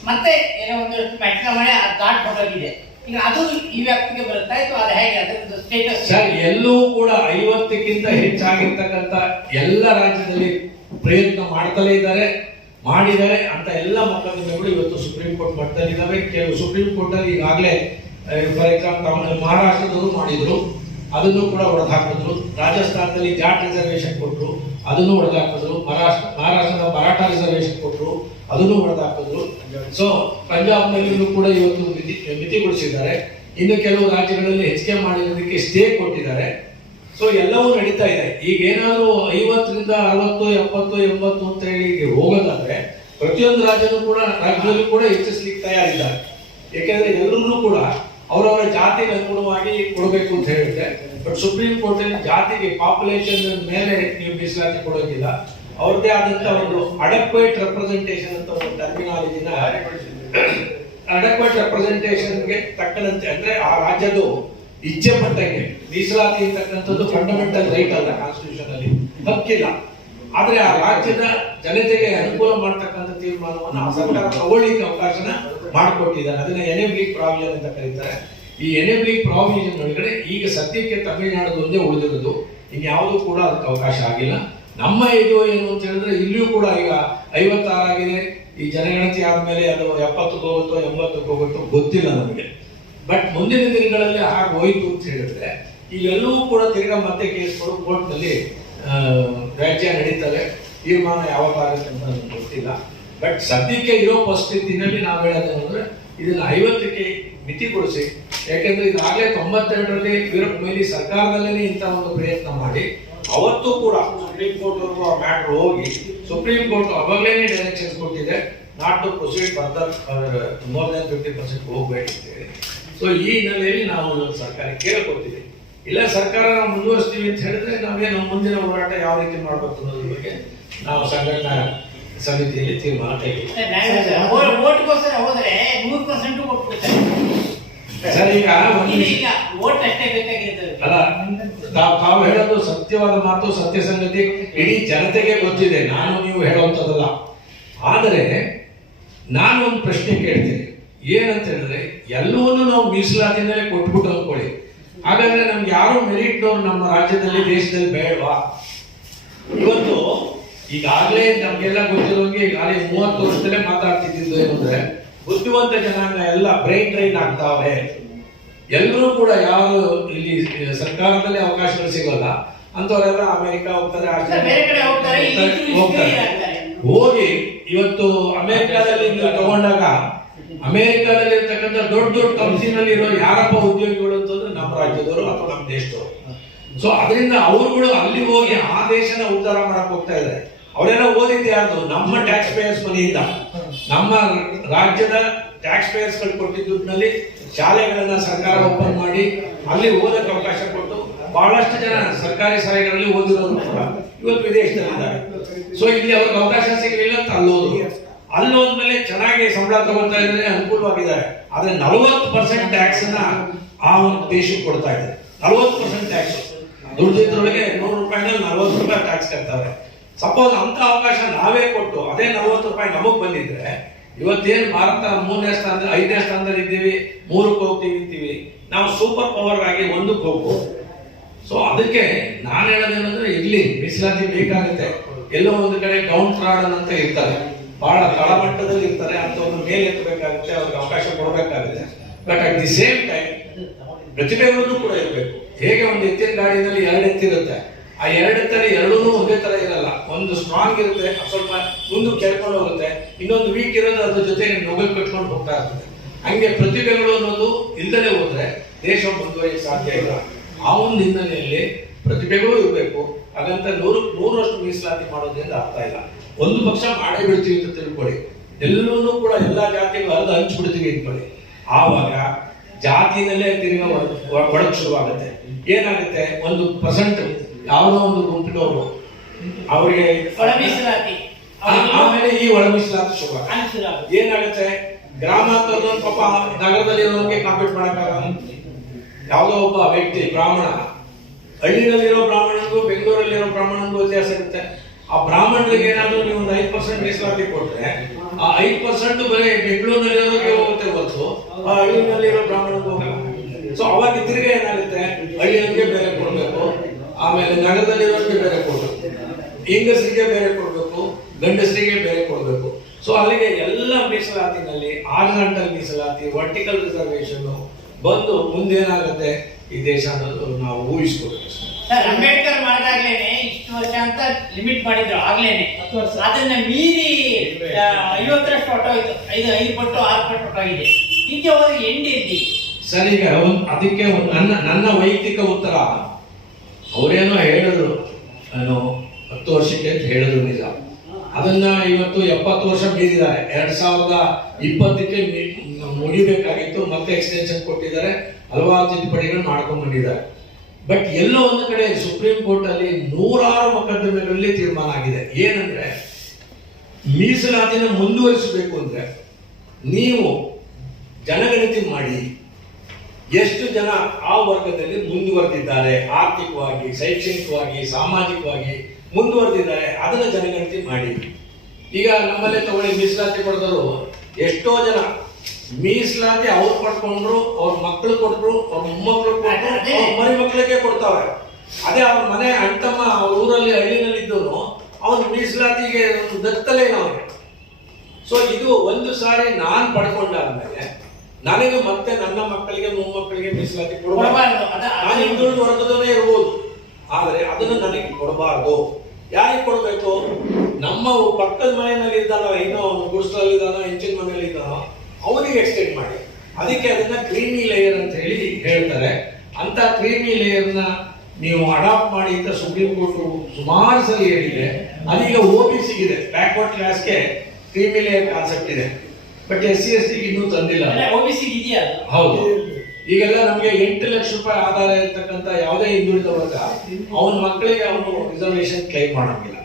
ಮತ್ತೆ ಏನೋ ಒಂದಷ್ಟು ಮೆಟ್ಲ ಮಳೆ ದಾಟ್ ಹೊರಗಿದೆ. ಈಗ ಅದು ಈ ವ್ಯಾಪ್ತಿಗೆ ಬರುತ್ತಾ ಇತ್ತು, ಅದು ಹೇಗೆ ಅದರ ಸ್ಟೇಟಸ್? ಸರ್, ಎಲ್ಲೂ ಕೂಡ 50ಕ್ಕಿಂತ ಹೆಚ್ಚಾಗಿರ್ತಕ್ಕಂಥ ಎಲ್ಲ ರಾಜ್ಯದಲ್ಲಿ ಪ್ರಯತ್ನ ಮಾಡ್ತಲೇ ಇದ್ದಾರೆ, ಮಾಡಿದ್ದಾರೆ ಅಂತ ಎಲ್ಲ ಮೊಕದ್ದಮೆಗಳು ಇವತ್ತು ಸುಪ್ರೀಂ ಕೋರ್ಟ್ ಮಟ್ಟದಲ್ಲಿದ್ದಾವೆ. ಕೆಲವು ಸುಪ್ರೀಂ ಕೋರ್ಟ್ ಅಲ್ಲಿ ಈಗಾಗಲೇ ಫಾರ್ ಎಕ್ಸಾಂಪಲ್ ಮಹಾರಾಷ್ಟ್ರದವರು ಮಾಡಿದ್ರು, ಅದನ್ನು ಕೂಡ ಹೊಡೆದಾಕಿದ್ರು. ರಾಜಸ್ಥಾನದಲ್ಲಿ ಜಾಟ್ ರಿಸರ್ವೇಶನ್ ಕೊಟ್ಟರು, ಅದನ್ನು ಹೊಡೆದಾಕಿದ್ರು. ಮಹಾರಾಷ್ಟ್ರದ ಮರಾಠ ರಿಸರ್ವೇಶನ್ ಕೊಟ್ಟರು, ಅದನ್ನು ಹೊಡೆದಾಕಿದ್ರು. ಸೊ ಪಂಜಾಬ್ನಲ್ಲಿಯೂ ಕೂಡ ಇವತ್ತು ಮಿತಿಗೊಳಿಸಿದ್ದಾರೆ. ಇನ್ನು ಕೆಲವು ರಾಜ್ಯಗಳಲ್ಲಿ ಹೆಚ್ಚಿಗೆ ಮಾಡಿರೋದಕ್ಕೆ ಸ್ಟೇ ಕೊಟ್ಟಿದ್ದಾರೆ. ಸೊ ಎಲ್ಲವೂ ನಡೀತಾ ಇದೆ. ಈಗ ಏನಾದರೂ 50ರಿಂದ 60, 70, 80 ಅಂತ ಹೇಳಿ ಹೋಗೋದಾದ್ರೆ ಪ್ರತಿಯೊಂದು ರಾಜ್ಯದಲ್ಲೂ ಕೂಡ ಹೆಚ್ಚಿಸ್ಲಿಕ್ಕೆ ತಯಾರಿದ್ದಾರೆ. ಯಾಕೆಂದ್ರೆ ಎಲ್ಲರೂ ಕೂಡ ಅವರವರ ಜಾತಿಗೆ ಅನುಗುಣವಾಗಿ ಕೊಡಬೇಕು ಅಂತ ಹೇಳುತ್ತೆ. ಬಟ್ ಸುಪ್ರೀಂ ಕೋರ್ಟ್ ಅಲ್ಲಿ ಜಾತಿಗೆ ಪಾಪ್ಯುಲೇಷನ್ ಮೇಲೆ ನೀವು ಮೀಸಲಾತಿ ಕೊಡೋದಿಲ್ಲ. ಅವ್ರದ್ದೇ ಆದಂತ ಒಂದು ಅಡೆಕ್ವೇಟ್ ರೆಪ್ರೆಸೆಂಟೇಷನ್ ಅಂತ ಒಂದು ಟರ್ಮಿನಾಲಜಿನ ಅಡೆಕ್ವೇಟ್ ರೆಪ್ರೆಸೆಂಟೇಷನ್ಗೆ ತಕ್ಕಂತೆ, ಅಂದ್ರೆ ಆ ರಾಜ್ಯದ ಇಚ್ಛೆ ಪಟ್ಟಂಗೆ ಮೀಸಲಾತಿ ಅಂತಕ್ಕಂಥದ್ದು ಫಂಡಮೆಂಟಲ್ ರೈಟ್ ಅಲ್ಲ, ಕಾನ್ಸ್ಟಿಟ್ಯೂಷನ್ ಅಲ್ಲಿ ಹಕ್ಕಿಲ್ಲ. ಆದ್ರೆ ಆ ರಾಜ್ಯದ ಜನತೆಗೆ ಅನುಕೂಲ ಮಾಡ್ತಕ್ಕಂಥ ತೀರ್ಮಾನವನ್ನು ಆ ಸರ್ಕಾರ ತಗೊಳ್ಳಿಕ್ಕೆ ಅವಕಾಶನ ಮಾಡಿಕೊಟ್ಟಿದ್ದಾರೆ. ಅದನ್ನ ಎನೇಬ್ಲಿಂಗ್ ಪ್ರಾವಿಷನ್ ಅಂತ ಕರೀತಾರೆ. ಈ ಎನೇಬ್ಲಿಂಗ್ ಪ್ರಾವಿಷನ್ ಒಳಗಡೆ ಈಗ ಸದ್ಯಕ್ಕೆ ತಮಿಳುನಾಡು ಒಂದೇ ಉಳಿದಿರೋದು, ಇನ್ಯಾವುದೂ ಕೂಡ ಅದಕ್ಕೆ ಅವಕಾಶ ಆಗಿಲ್ಲ. ನಮ್ಮ ಇದು ಏನು ಅಂತ ಹೇಳಿದ್ರೆ ಇಲ್ಲಿಯೂ ಕೂಡ ಈಗ 56 ಆಗಿದೆ. ಈ ಜನಗಣತಿ ಆದ್ಮೇಲೆ ಅದು 70ಕ್ಕೆ ಹೋಗುತ್ತೋ 80ಕ್ಕೆ ಹೋಗುತ್ತೋ ಗೊತ್ತಿಲ್ಲ ನಮಗೆ. ಬಟ್ ಮುಂದಿನ ದಿನಗಳಲ್ಲಿ ಹಾಗೆ ಹೋಯ್ತು ಅಂತ ಹೇಳಿದ್ರೆ ಇವೆಲ್ಲವೂ ಕೂಡ ತಿರ್ಗಾ ಮತ್ತೆ ಕೇಸ್ಗಳು ಕೋರ್ಟ್ ನಲ್ಲಿ ವ್ಯಾಜ್ಯ ನಡೀತವೆ. ತೀರ್ಮಾನ ಯಾವಾಗ ಆಗುತ್ತೆ ಅಂತ ನಮ್ಗೆ ಗೊತ್ತಿಲ್ಲ. ಬಟ್ ಸದ್ಯಕ್ಕೆ ಇರೋ ಪರಿಸ್ಥಿತಿನಲ್ಲಿ ನಾವು ಹೇಳೋದೇನಂದ್ರೆ ಇದನ್ನ 50ಕ್ಕೆ ಮಿತಿಗೊಳಿಸಿ. ಯಾಕೆಂದ್ರೆ ಇದಾಗಲೇ 92ರಲ್ಲಿ ವೀರಪ್ಪ ಮೊಯ್ಲಿ ಸರ್ಕಾರದಲ್ಲೇ ಇಂಥ ಒಂದು ಪ್ರಯತ್ನ ಮಾಡಿ ಅವತ್ತು ಕೂಡ ಸುಪ್ರೀಂ ಕೋರ್ಟ್ ವರೆಗೂ ಆ ಮ್ಯಾಟರ್ ಹೋಗಿ ಸುಪ್ರೀಂ ಕೋರ್ಟ್ ಅವಾಗಲೇ ಡೈರೆಕ್ಷನ್ ಕೊಟ್ಟಿದೆ, not to proceed further more than 50% ಹೋಗ್ಬೇಕು ಅಂತೇಳಿ. ಸೊ ಈ ಹಿನ್ನೆಲೆಯಲ್ಲಿ ನಾವು ಸರ್ಕಾರಕ್ಕೆ ಕೇಳ್ಕೊತೀವಿ. ಇಲ್ಲ ಸರ್ಕಾರ ನಾವು ಮುಂದುವರಿಸ್ತೀವಿ ಅಂತ ಹೇಳಿದ್ರೆ ನಾವೇನು ಮುಂದಿನ ಹೋರಾಟ ಯಾವ ರೀತಿ ಮಾಡ್ಬೇಕು ಅನ್ನೋದ್ರ ಬಗ್ಗೆ ನಾವು ಸಂಘಟನಾ ಸಮಿತಿಯಲ್ಲಿ ತೀರ್ಮಾನ ತೆಗೆದುಕೊಳ್ಳಿ. ಓಟ್ಗೋಸ್ಕರ ಹೋದ್ರೆ 100% ಕೊಟ್ಬಿಡ್ತಾರೆ ಸರ್. ಈಗ ಓಟ್ ಅಷ್ಟೇ ಬೇಕಾಗಿರ್ತದೆ ಅಲ್ಲ, ತಾವು ಹೇಳೋದು ಸತ್ಯವಾದ ಮಾತು, ಸತ್ಯ ಸಂಗತಿ ಇಡೀ ಜನತೆಗೆ ಗೊತ್ತಿದೆ, ನಾನು ನೀವು ಹೇಳುವಂಥದ್ದಲ್ಲ. ಆದರೆ ನಾನು ಒಂದು ಪ್ರಶ್ನೆ ಕೇಳ್ತೀನಿ, ಏನಂತ ಹೇಳಿದ್ರೆ ಎಲ್ಲವನ್ನೂ ನಾವು ಮೀಸಲಾತಿನಲ್ಲೇ ಕೊಟ್ಬಿಟ್ಟು ಅನ್ಕೊಳ್ಳಿ, ಹಾಗಾದ್ರೆ ನಮ್ಗೆ ಯಾರು ಮೆರಿಟ್ನವ್ರು ನಮ್ಮ ರಾಜ್ಯದಲ್ಲಿ ದೇಶದಲ್ಲಿ ಬೇಡವಾ? ಇವತ್ತು ಈಗಾಗಲೇ ನಮ್ಗೆಲ್ಲ ಗೊತ್ತಿರೋಂಗೆ ಈಗಾಗಲೇ 30 ವರ್ಷದಲ್ಲೇ ಮಾತಾಡ್ತಿದ್ದು ಏನಂದ್ರೆ ಬುದ್ಧಿವಂತ ಜನಾಂಗ ಎಲ್ಲ ಬ್ರೈನ್ ಟ್ರೈನ್ ಆಗ್ತಾವೆ. ಎಲ್ಲರೂ ಕೂಡ ಯಾರು ಇಲ್ಲಿ ಸರ್ಕಾರದಲ್ಲಿ ಅವಕಾಶಗಳು ಸಿಗೋಲ್ಲ ಅಂತವರೆಲ್ಲ ಅಮೆರಿಕ ಹೋಗ್ತಾರೆ, ಹೋಗಿ ಇವತ್ತು ಅಮೆರಿಕಾದಲ್ಲಿ ನೀವು ತಗೊಂಡಾಗ ಅಮೆರಿಕಾದಲ್ಲಿ ಇರ್ತಕ್ಕಂಥ ದೊಡ್ಡ ದೊಡ್ಡ ಕಂಪ್ನಿನಲ್ಲಿ ಇರೋ ಯಾರಪ್ಪ ಉದ್ಯೋಗಿಗಳು ಅಂತಂದ್ರೆ ನಮ್ಮ ರಾಜ್ಯದವರು ಅಥವಾ ನಮ್ಮ ದೇಶದವರು. ಸೊ ಅದರಿಂದ ಅವರುಗಳು ಅಲ್ಲಿ ಹೋಗಿ ಆ ದೇಶನ ಉದ್ಧಾರ ಮಾಡಕ್ ಹೋಗ್ತಾ ಇದ್ದಾರೆ. ಅವರೆಲ್ಲ ಓದಿದ್ದು ಯಾರ್ದು? ನಮ್ಮ ಟ್ಯಾಕ್ಸ್ ಪೇಯರ್ಸ್ ಮನೆಯಿಂದ, ನಮ್ಮ ರಾಜ್ಯದ ಟ್ಯಾಕ್ಸ್ ಪೇಯರ್ಸ್ ಗಳು ಕೊಟ್ಟಿದ್ದ ದುಡ್ಡಿನಲ್ಲಿ ಶಾಲೆಗಳನ್ನ ಸರ್ಕಾರ ಓಪನ್ ಮಾಡಿ ಅಲ್ಲಿ ಓದಕ್ಕೆ ಅವಕಾಶ ಕೊಟ್ಟು ಬಹಳಷ್ಟು ಜನ ಸರ್ಕಾರಿ ಶಾಲೆಗಳಲ್ಲಿ ಓದಿರೋರು ಕೂಡ ಇವತ್ತು ವಿದೇಶದಲ್ಲಿದ್ದಾರೆ. ಸೊ ಇಲ್ಲಿ ಅವ್ರಿಗೆ ಅವಕಾಶ ಸಿಗಲಿಲ್ಲ ಅಂತ ಅಲ್ಲಿ ಹೋದ್ಮೇಲೆ ಚೆನ್ನಾಗಿ ಸಂಬಳ ತಗೊಳ್ತಾ ಇದ್ರೆ ಅನುಕೂಲವಾಗಿದ್ದಾರೆ. ಆದ್ರೆ 40% ಟ್ಯಾಕ್ಸ್ ಅನ್ನ ಆ ಒಂದು ದೇಶಕ್ಕೆ ಕೊಡ್ತಾ ಇದ್ದಾರೆ. 40% ಟ್ಯಾಕ್ಸ್ ದುಡ್ಡಿದ್ರೊಳಗೆ ₹100 ₹40 ಟ್ಯಾಕ್ಸ್ ಕಟ್ತಾರೆ. ಸಪೋಸ್ ಅಂತ ಅವಕಾಶ ನಾವೇ ಕೊಟ್ಟು ಅದೇ ₹40 ನಮಗ್ ಬಂದಿದ್ರೆ ಇವತ್ತೇನು ಭಾರತ 3ನೇ ಸ್ಥಾನದ 5ನೇ ಸ್ಥಾನದಲ್ಲಿ ಇದ್ದೀವಿ, 3ಕ್ಕೆ ಹೋಗ್ತೀವಿ ಅಂತೀವಿ. ನಾವು ಸೂಪರ್ ಪವರ್ ಆಗಿ 1ಕ್ಕೆ ಹೋಗ್ಬೋದು. ಸೊ ಅದಕ್ಕೆ ನಾನು ಹೇಳೋದೇನಂದ್ರೆ ಇರ್ಲಿ, ಮೀಸಲಾತಿ ಬೇಕಾಗುತ್ತೆ. ಎಲ್ಲೋ ಒಂದು ಕಡೆ ಡೌನ್ ಟ್ರಾಡನ್ ಅಂತ ಇರ್ತಾರೆ, ಬಹಳ ತಳಮಟ್ಟದಲ್ಲಿ ಇರ್ತಾರೆ, ಅಂತವ್ರನ್ನ ಮೇಲೆ ಎತ್ತಬೇಕಾಗುತ್ತೆ, ಅವ್ರಿಗೆ ಅವಕಾಶ ಕೊಡಬೇಕಾಗುತ್ತೆ. But at the same time ಪ್ರತಿಭೆಗಳನ್ನು ಕೂಡ ಇರಬೇಕು. ಹೇಗೆ ಒಂದು ಎತ್ತಿನ ಗಾಡಿನಲ್ಲಿ 2 ಎತ್ತಿರುತ್ತೆ, ಆ 2 ಎತ್ತಲ್ಲಿ ಎರಡೂ ಒಂದೇ ತರ ಇರಲ್ಲ. ಒಂದು ಸ್ಟ್ರಾಂಗ್ ಇರುತ್ತೆ, ಸ್ವಲ್ಪ ಮುಂದಕ್ಕೆ ಕೆರ್ಕೊಂಡು ಹೋಗುತ್ತೆ, ಇನ್ನೊಂದು ವೀಕ್ ಇರೋದು ಅದ್ರ ಜೊತೆ ನೊಗಲ್ ಕಟ್ಕೊಂಡು ಹೋಗ್ತಾ ಇರ್ತದೆ. ಹಂಗೆ ಪ್ರತಿಭೆಗಳು ಅನ್ನೋದು ಇಲ್ಲದೆ ಹೋದ್ರೆ ದೇಶ ಮುಂದುವರಿಯಕ್ಕೆ ಸಾಧ್ಯ ಇಲ್ಲ. ಆ ಒಂದು ಹಿನ್ನೆಲೆಯಲ್ಲಿ ಪ್ರತಿಭೆಗಳು ಇರಬೇಕು. ಹಾಗಂತ 100% ಮೀಸಲಾತಿ ಮಾಡೋದ್ರಿಂದ ಅರ್ಥ ಇಲ್ಲ. ಒಂದು ಪಕ್ಷ ಮಾಡೇ ಬಿಡ್ತೀವಿ ಅಂತ ತಿಳ್ಕೊಳ್ಳಿ, ಎಲ್ಲರೂ ಕೂಡ ಎಲ್ಲಾ ಜಾತಿಗಳು ಅರ್ಧ ಹಂಚ್ಬಿಡ್ತೀವಿ ಅಂದ್ಕೊಳ್ಳಿ, ಆವಾಗ ಜಾತಿನಲ್ಲೇ ತಿರುಗ ಒಳಗ್ ಶುರುವಾಗುತ್ತೆ. ಏನಾಗುತ್ತೆ, 1% ಯಾವುದೋ ಒಂದು ಗುಂಪಿನವರು ಅವರಿಗೆ ಆಮೇಲೆ ಈ ಒಳ ಮೀಸಲಾತಿ ಶುರುವಾಗುತ್ತೆ. ಏನಾಗುತ್ತೆ, ಗ್ರಾಮಾಂತರದ ಪಾಪ ನಗರದಲ್ಲಿರೋರಿಗೆ ಕಾಂಪೀಟ್ ಮಾಡಕ್ಕಾಗಲ್ಲ. ಯಾವುದೋ ಒಬ್ಬ ವ್ಯಕ್ತಿ ಬ್ರಾಹ್ಮಣ, ಹಳ್ಳಿನಲ್ಲಿರೋ ಬ್ರಾಹ್ಮಣನಿಗೂ ಬೆಂಗಳೂರಲ್ಲಿರೋ ಬ್ರಾಹ್ಮಣನಿಗೂ ವ್ಯತ್ಯಾಸ ಇರುತ್ತೆ. ಆ ಬ್ರಾಹ್ಮಣರಿಗೆ ಏನಾದ್ರು ನೀವು ಒಂದು 5% ಮೀಸಲಾತಿ ಕೊಟ್ರೆ ಆ 5% ಬರೀ ಬೆಂಗಳೂರಿನಲ್ಲಿರೋರಿಗೆ ಹೋಗುತ್ತೆ ಹೊರತು ಆ ಹಳ್ಳಿನಲ್ಲಿರೋ ಬ್ರಾಹ್ಮಣನಿಗೂ ಹೋಗಲ್ಲ. ಸೊ ಅವಾಗ ತಿರುಗಿ ಏನಾಗುತ್ತೆ, ಹಳ್ಳಿಯವರಿಗೆ ಬೇರೆ ಕೊಡ್ಬೇಕು, ಆಮೇಲೆ ನಗರದಲ್ಲಿರೋರಿಗೆ ಬೇರೆ ಕೊಡ್ಬೇಕು, ಹೆಂಗಸರಿಗೆ ಬೇರೆ ಕೊಡ್ಬೇಕು, ಗಂಡಸರಿಗೆ ಬೇರೆ ಕೊಡ್ಬೇಕು. ಸೊ ಅಲ್ಲಿಗೆ ಎಲ್ಲ ಮೀಸಲಾತಿನಲ್ಲಿ ಆರ್ಗಂಟಲ್ ಮೀಸಲಾತಿ, ವರ್ಟಿಕಲ್ ರಿಸರ್ವೇಶನ್ ಬಂದು ಮುಂದೇನಾಗುತ್ತೆ ಈ ದೇಶ ಅನ್ನೋದು ನಾವು ಊಹಿಸ್ಕೊಳ್ಬೇಕು. ಸರ್, ಅಂಬೇಡ್ಕರ್ ಮಾಡಿದಾಗ್ಲೇನೆ ಇಷ್ಟು ವರ್ಷ ಅಂತ ಲಿಮಿಟ್ ಮಾಡಿದ್ರು ಆಗ್ಲೇನೆ. ಅದನ್ನ ಮೀರಿ 50ರಷ್ಟು ಹೊಟ್ಟೋಯ್ತು, 5 ಪಟ್ಟು 6 ಪಟ್ಟು ಹೊಟ್ಟೋಗಿದೆ. ಹೀಗೆ ಹೋದ್ರೆ ಎಂಡಿ. ಸರ್, ಈಗ ಅದಕ್ಕೆ ನನ್ನ ವೈಯಕ್ತಿಕ ಉತ್ತರ, ಅವರೇನೋ ಹೇಳಿದ್ರು, ನಾನು 10 ವರ್ಷಕ್ಕೆ ಅಂತ ಹೇಳಿದ್ರು ನಿಜ. ಅದನ್ನ ಇವತ್ತು 70 ವರ್ಷ ಮೀರಿದ್ದಾರೆ. 2020ಕ್ಕೆ ಮುಗಿಬೇಕಾಗಿತ್ತು, ಮತ್ತೆ ಎಕ್ಸ್ಟೆನ್ಷನ್ ಕೊಟ್ಟಿದ್ದಾರೆ, ಹಲವಾರು ತಿದ್ದುಪಡಿಗಳು ಮಾಡ್ಕೊಂಡು ಬಂದಿದ್ದಾರೆ. ಬಟ್ ಎಲ್ಲೋ ಒಂದು ಕಡೆ ಸುಪ್ರೀಂ ಕೋರ್ಟ್ ಅಲ್ಲಿ 100 ಮೊಕದ್ದಮೆಗಳಲ್ಲಿ ತೀರ್ಮಾನ ಆಗಿದೆ. ಏನಂದ್ರೆ ಮೀಸಲಾತಿನ ಮುಂದುವರಿಸಬೇಕು ಅಂದ್ರೆ ನೀವು ಜನಗಣತಿ ಮಾಡಿ ಎಷ್ಟು ಜನ ಆ ವರ್ಗದಲ್ಲಿ ಮುಂದುವರೆದಿದ್ದಾರೆ, ಆರ್ಥಿಕವಾಗಿ, ಶೈಕ್ಷಣಿಕವಾಗಿ, ಸಾಮಾಜಿಕವಾಗಿ ಮುಂದುವರೆದಿದ್ದಾರೆ, ಅದನ್ನ ಜನಗಣತಿ ಮಾಡಿ. ಈಗ ನಮ್ಮಲ್ಲೇ ತಗೊಳ್ಳಿ, ಮೀಸಲಾತಿ ಪಡೆದರು ಎಷ್ಟೋ ಜನ ಮೀಸಲಾತಿ ಅವ್ರು ಪಡ್ಕೊಂಡ್ರು, ಅವ್ರ ಮಕ್ಕಳು ಕೊಟ್ರು, ಅವ್ರ ಮೊಮ್ಮಕ್ಕಳು ಕೊಟ್ರು, ಅವ್ರ ಮರಿ ಮಕ್ಕಳಿಗೆ ಕೊಡ್ತಾವೆ. ಅದೇ ಅವ್ರ ಮನೆ ಅಣ್ತಮ್ಮ ಅವ್ರ ಊರಲ್ಲಿ ಹಳ್ಳಿನಲ್ಲಿ ಇದ್ದವನು ಅವ್ನ ಮೀಸಲಾತಿಗೆ ಒಂದು ದತ್ತಲೇ ಅವ್ರಿಗೆ. ಸೊ ಇದು ಒಂದು ಸಾರಿ ನಾನ್ ಪಡ್ಕೊಂಡಾದ್ಮೇಲೆ ನನಗೆ ಮತ್ತೆ ನನ್ನ ಮಕ್ಕಳಿಗೆ ಮೊಮ್ಮಕ್ಕಳಿಗೆ ಮೀಸಲಾತಿ ಕೊಡಬಾರ್ದು. ನಾನು ಹಿಂದುಳಿದ ವರ್ಗದವೇ ಇರ್ಬೋದು, ಆದ್ರೆ ಅದನ್ನು ನನಗೆ ಕೊಡಬಾರ್ದು. ಯಾರಿಗೆ ಕೊಡ್ಬೇಕು? ನಮ್ಮ ಪಕ್ಕದ ಮನೆಯಲ್ಲಿ ಇದ್ದಾನೋ, ಇನ್ನೋ ಗುಡ್ಸಲ್ಲಿ ಇದ್ದಾನೋ, ಹೆಂಚಿನ ಮನೆಯಲ್ಲಿ ಇದ್ದಾನೋ ಅವನಿಗೆ ಎಕ್ಸ್ಟೆಂಡ್ ಮಾಡಿ. ಅದಕ್ಕೆ ಅದನ್ನ ಕ್ರೀಮಿ ಲೇಯರ್ ಅಂತ ಹೇಳಿ ಹೇಳ್ತಾರೆ. ಅಂತ ಕ್ರೀಮಿ ಲೇಯರ್ನ ನೀವು ಅಡಾಪ್ಟ್ ಮಾಡಿ ಅಂತ ಸುಪ್ರೀಂ ಕೋರ್ಟ್ ಸುಮಾರು ಸಲ ಹೇಳಿದೆ. ಅದೀಗ OBC ಇದೆ, ಬ್ಯಾಕ್ವರ್ಡ್ ಕ್ಲಾಸ್ಗೆ ಕ್ರೀಮಿ ಲೇಯರ್ ಕಾನ್ಸೆಪ್ಟ್ ಇದೆ. ಬಟ್ SC/ST ಇನ್ನೂ ತಂದಿಲ್ಲ. OBC ಇದೆಯಾ? ಹೌದು. ಈಗೆಲ್ಲ ನಮಗೆ 8 ಲಕ್ಷ ರೂಪಾಯಿ ಆಧಾರ ಇರ್ತಕ್ಕಂಥ ಯಾವುದೇ ಹಿಂದುಳಿದ ವರ್ಗ ಅವನ ಮಕ್ಕಳಿಗೆ ಅವನು ರಿಸರ್ವೇಶನ್ ಕ್ಲೈಮ್ ಮಾಡಂಗಿಲ್ಲ.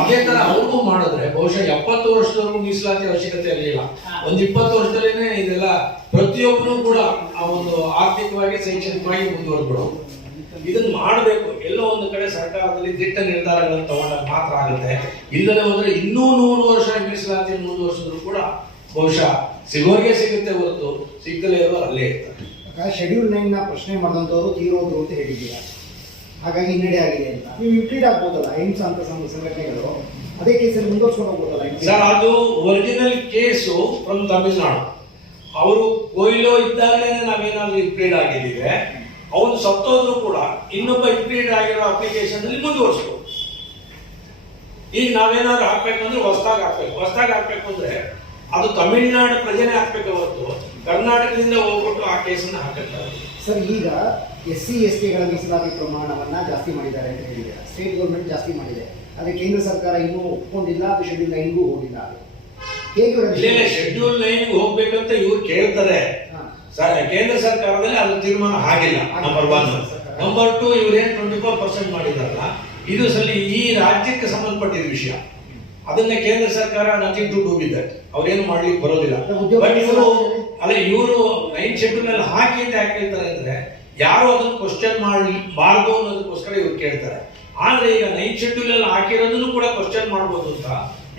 ಅದೇ ತರ ಅವ್ರಿಗೂ ಮಾಡಿದ್ರೆ ಬಹುಶಃ 70 ವರ್ಷದವರೆಗೂ ಮೀಸಲಾತಿ ಅವಶ್ಯಕತೆ ಇರಲಿಲ್ಲ. ಒಂದು 20 ವರ್ಷದಲ್ಲೇನೆ ಇದೆಲ್ಲ ಪ್ರತಿಯೊಬ್ಬರು ಕೂಡ ಆ ಒಂದು ಆರ್ಥಿಕವಾಗಿ, ಶೈಕ್ಷಣಿಕವಾಗಿ ಮುಂದುವರೆದ್ಬಿಡು. ಇದನ್ನ ಮಾಡಬೇಕು. ಎಲ್ಲೋ ಒಂದು ಕಡೆ ಸರ್ಕಾರದಲ್ಲಿ ದಿಟ್ಟ ನಿರ್ಧಾರಗಳನ್ನು ತಗೊಂಡಾಗ ಮಾತ್ರ ಆಗುತ್ತೆ. ಇಲ್ಲದೆ ಹೋದ್ರೆ ಇನ್ನೂ 100 ವರ್ಷ ಮೀಸಲಾತಿ ಮುಂದುವರಿಸಿದ್ರು ಕೂಡ ಬಹುಶಃ ಸಿಗೋರಿಗೆ ಸಿಗುತ್ತೆ ಹೊರತು ಸಿಗದಲೇ ಇರೋ ಅಲ್ಲೇ ಇರ್ತಾರೆ. ಶೆಡ್ಯೂಲ್ 9 ನ ಪ್ರಶ್ನೆ ಮಾಡಿದಂಥವ್ರು ತೀರೋದ್ರು ಅಂತ ಹೇಳಿದ್ದೀರಾ, ಹಾಗಾಗಿ ಹಿನ್ನಡೆ ಆಗಿದೆ ಅಂತ ನೀವು ಇಂಪ್ಲೀಡ್ ಆಗ್ಬೋದಲ್ಲ. ಅಹಿಂಸಾ ಅಂತ ಸಂಘಟನೆಗಳು ಅದೇ ಕೇಸಲ್ಲಿ ಮುಂದುವರ್ಸ್ಕೊಂಡು ಹೋಗ್ಬೋದಲ್ಲ ಸರ್. ಅದು ಒರಿಜಿನಲ್ ಕೇಸು ಫ್ರಮ್ ತಮಿಳ್ನಾಡು. ಅವರು ಕೊಯ್ಲೋ ಇದ್ದಾಗಲೇ ನಾವೇನಾದ್ರೂ ಇಂಪ್ಲೀಡ್ ಆಗಿದ್ದೀವಿ, ಅವನು ಸತ್ತೋದ್ರು ಕೂಡ ಇನ್ನೊಬ್ಬ ಇಂಪ್ಲೀಡ್ ಆಗಿರೋ ಅಪ್ಲಿಕೇಶನ್ ಅಲ್ಲಿ ಮುಂದುವರ್ಸ್ಬೋದು. ಈಗ ನಾವೇನಾದ್ರು ಹಾಕ್ಬೇಕಂದ್ರೆ ಹೊಸದಾಗಿ ಹಾಕ್ಬೇಕು ಅಂದ್ರೆ ಅದು ತಮಿಳ್ನಾಡು ಪ್ರಜೆನೇ ಹಾಕ್ಬೇಕು ಹೊರತು ಕರ್ನಾಟಕದಿಂದ ಹೋಗ್ಬಿಟ್ಟು ಆ ಕೇಸನ್ನ ಹಾಕಿರ್ತಾರೆ. ಸರ್, ಈಗ SC STಗಳ ಮೀಸಲಾತಿ ಪ್ರಮಾಣವನ್ನು ಜಾಸ್ತಿ ಮಾಡಿದ್ದಾರೆ ಅಂತ ಹೇಳಿದ್ದಾರೆ. ಸ್ಟೇಟ್ ಗೌರ್ಮೆಂಟ್ ಜಾಸ್ತಿ ಮಾಡಿದೆ, ಆದರೆ ಕೇಂದ್ರ ಸರ್ಕಾರ ಇನ್ನೂ ಒಪ್ಕೊಂಡಿಲ್ಲ, ಅದು ಶೆಡ್ಯೂಲ್ 9ಗೂ ಹೋಗಿಲ್ಲ. ಅದು ಹೇಗೆ ಇಲ್ಲ, ಶೆಡ್ಯೂಲ್ 9 ಹೋಗ್ಬೇಕಂತ ಇವ್ರು ಕೇಳ್ತಾರೆ. ಕೇಂದ್ರ ಸರ್ಕಾರದಲ್ಲಿ ಅದು ತೀರ್ಮಾನ ಆಗಿಲ್ಲ. ನಂಬರ್ 1. ನಂಬರ್ 2, ಇವ್ರೇನ್ 24% ಮಾಡಿದಾರಲ್ಲ, ಇದು ಸಲ ಈ ರಾಜ್ಯಕ್ಕೆ ಸಂಬಂಧಪಟ್ಟಿದ ವಿಷಯ. ಅದನ್ನ ಕೇಂದ್ರ ಸರ್ಕಾರ nothing to do with that, ಅವ್ರೇನು ಮಾಡ್ಲಿಕ್ಕೆ ಬರೋದಿಲ್ಲ. ಬಟ್ ಇವರು 9 ಶೆಡ್ಯೂಲ್ ಅಲ್ಲಿ ಹಾಕಿ ಅಂತ ಯಾಕೆ ಹೇಳ್ತಾರೆ ಅಂದ್ರೆ, ಯಾರು ಅದನ್ನ ಕ್ವಶನ್ ಮಾಡಬಾರ್ದು ಅನ್ನೋದಕ್ಕೋಸ್ಕರ ಇವ್ರು ಕೇಳ್ತಾರೆ. ಆದ್ರೆ ಈಗ 9 ಶೆಡ್ಯೂಲ್ ಅಲ್ಲಿ ಹಾಕಿರೋದನ್ನು ಕೂಡ ಕ್ವಶನ್ ಮಾಡಬಹುದು ಅಂತ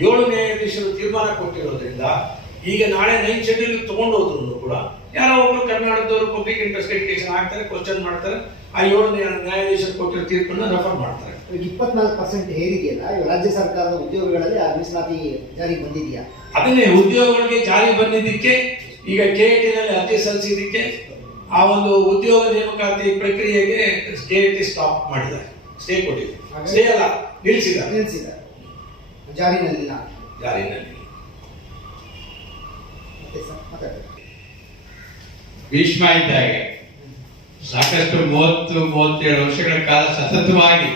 7 ನ್ಯಾಯಾಧೀಶರು ತೀರ್ಮಾನ ಕೊಟ್ಟಿರೋದ್ರಿಂದ, ಈಗ ನಾಳೆ 9 ಶೆಡ್ಯೂಲ್ ತಗೊಂಡು ಹೋದ್ರು ಕೂಡ ಯಾರೋ ಒಬ್ರು ಕರ್ನಾಟಕದವರು ಪಬ್ಲಿಕ್ ಇಂಟ್ರೆಸ್ಟ್ ಲಿಟಿಗೇಷನ್ ಹಾಕ್ತಾರೆ, ಕ್ವಶನ್ ಮಾಡ್ತಾರೆ, ಆ 7 ನ್ಯಾಯಾಧೀಶರು ಕೊಟ್ಟಿರೋ ತೀರ್ಪನ್ನು ರೆಫರ್ ಮಾಡ್ತಾರೆ. 24% ಹೇರಿದೆಯಲ್ಲ, ರಾಜ್ಯ ಸರ್ಕಾರದ ಉದ್ಯೋಗಗಳಲ್ಲಿ ಆ ಮೀಸಲಾತಿ ಜಾರಿಗೆ ಬಂದಿದೆಯಾ? ಅದನ್ನೇ ಉದ್ಯೋಗಗಳಿಗೆ ಜಾರಿ ಬಂದಿದ್ದಕ್ಕೆ ಈಗ KIT ನಲ್ಲಿ ಅರ್ಜಿ ಸಲ್ಲಿಸಿದ್ದಕ್ಕೆ ಆ ಒಂದು ಉದ್ಯೋಗ ನೇಮಕಾತಿ ಪ್ರಕ್ರಿಯೆಗೆ KIT ಸ್ಟಾಪ್ ಮಾಡಿದ್ದಾರೆ, ಸ್ಟೇ ಕೊಟ್ಟಿದೆ. ಸ್ಟೇ ಅಲ್ಲ, ನಿಲ್ಲಿಸಿದ್ದಾರೆ, ಜಾರಿನಲ್ಲಿಲ್ಲ. ಜಾರಿನಲ್ಲಿ ಭೀಷ್ಮ ಇದ್ದಾಗ ಸಾಕಷ್ಟು 30-37 ವರ್ಷಗಳ ಕಾಲ ಸತತವಾಗಿ